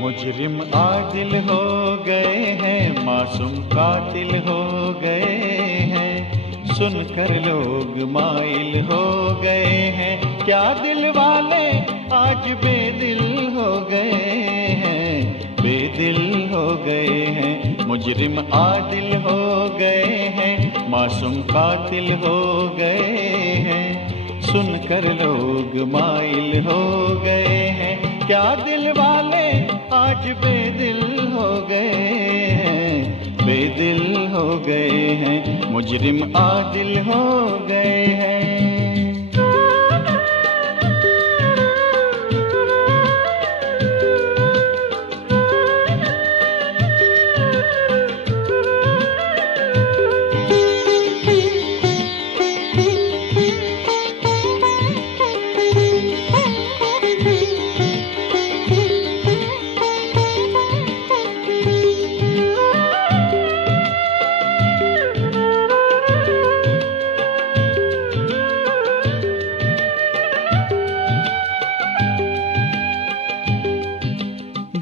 मुजरिम आदिल हो गए हैं, मासूम कातिल हो गए हैं, सुनकर लोग माइल हो गए हैं। क्या दिल वाले आज बेदिल हो गए हैं, बेदिल हो गए हैं। मुजरिम आदिल हो गए हैं, मासूम कातिल हो गए हैं, सुनकर लोग माइल हो गए हैं। क्या दिल वाले आज बेदिल हो गए हैं, बेदिल हो गए हैं। मुजरिम आदिल हो गए हैं।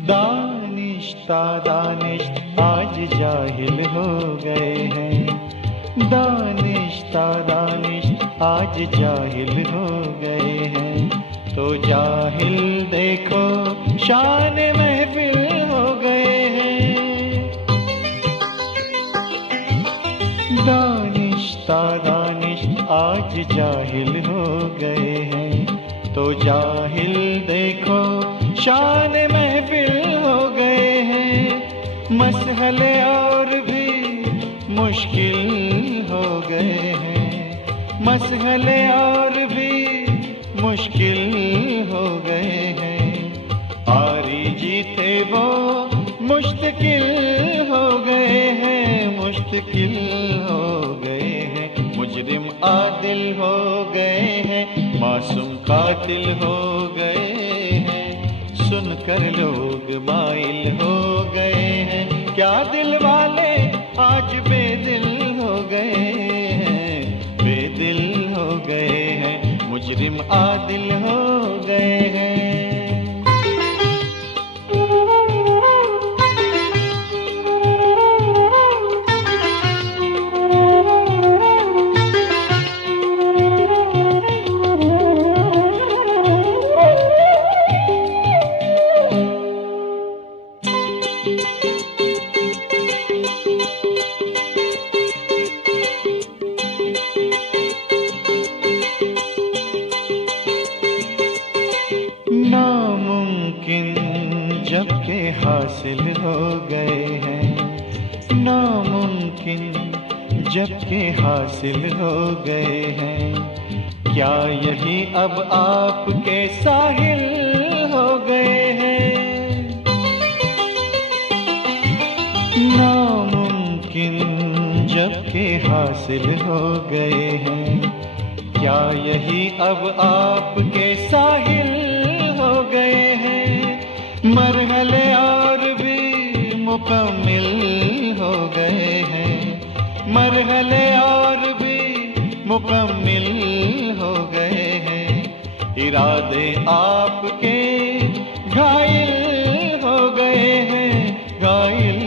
दानिश्ता दानिश आज जाहिल हो गए हैं, दानिश्ता दानिश आज जाहिल हो गए हैं। तो जाहिल देखो शान महफिल हो गए हैं। दानिश्ता दानिश आज जाहिल हो गए हैं। तो जाहिल देखो शान महफिल हो गए हैं। मसहले और भी मुश्किल हो गए हैं, मसहले और भी मुश्किल हो गए हैं। आरी जीते वो मुश्किल हो गए हैं, मुश्किल हो गए हैं। मुजरिम आदिल हो गए हैं, मासूम कातिल हो गए हैं, सुनकर लोग माइल हो गए हैं। क्या दिल वाले आज बेदिल हो गए हैं, बेदिल हो गए हैं। मुजरिम आदिल हो गए हैं। नामुमकिन जबकि हासिल हो गए हैं, नामुमकिन जबकि हासिल हो गए हैं। क्या यही अब आपके साहिल हो गए हैं। नामुमकिन जबकि हासिल हो गए हैं। क्या यही अब आपके साहिल हो गए हैं। मरहले और भी मुकम्मिल हो गए हैं, मरहले और भी मुकम्मिल हो गए हैं। इरादे आपके घायल हो गए हैं, घायल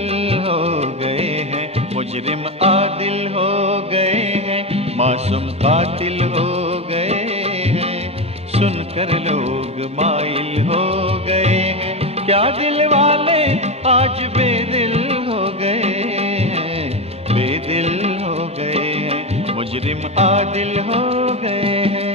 हो गए हैं। मुजरिम आदिल हो गए हैं, मासूम कातिल हो गए हैं, सुनकर लोग माइल हो गए हैं। क्या दिल वाले आज बेदिल हो गए हैं, बेदिल हो गए हैं। मुजरिम आदिल हो गए हैं।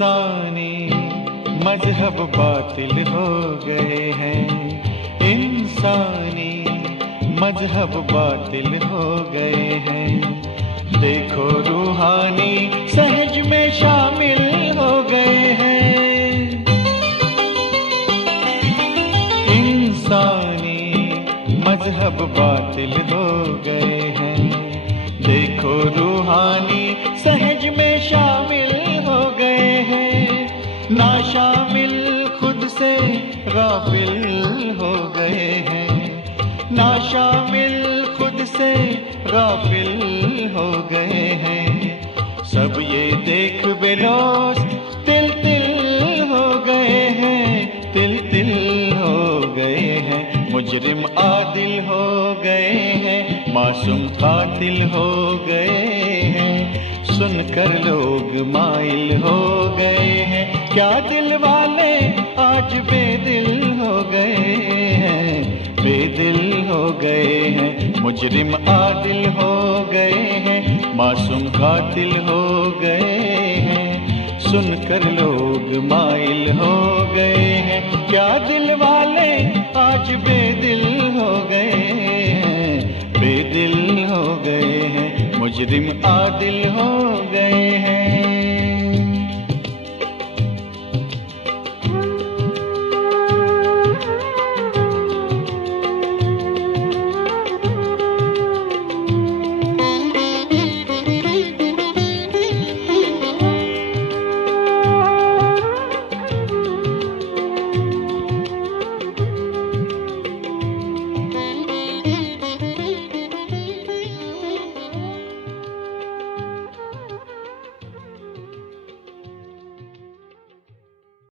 इंसानी मजहब बातिल हो गए हैं, इंसानी मजहब बातिल हो गए हैं। देखो रूहानी सहज में शामिल हो गए हैं, इंसानी मजहब बातिल हो गए हैं। देखो रूहानी सहज में शामिल हो गए हैं, ना शामिल खुद से गाफिल हो गए हैं, ना शामिल खुद से गाफिल हो गए हैं। सब ये देख बेलोस तिल तिल हो गए हैं, तिल तिल हो गए हैं। मुजरिम आदिल हो गए हैं, मासूम कातिल हो गए हैं। सुनकर लोग माइल हो गए हैं, क्या दिल वाले आज बेदिल हो गए हैं, बेदिल हो गए हैं। मुजरिम आदिल हो गए हैं, मासूम कातिल हो गए हैं। सुनकर लोग माइल हो गए हैं, क्या दिल वाले आज बेदिल हो गए हैं, बेदिल हो गए हैं। मुजरिम आदिल हो गए हैं।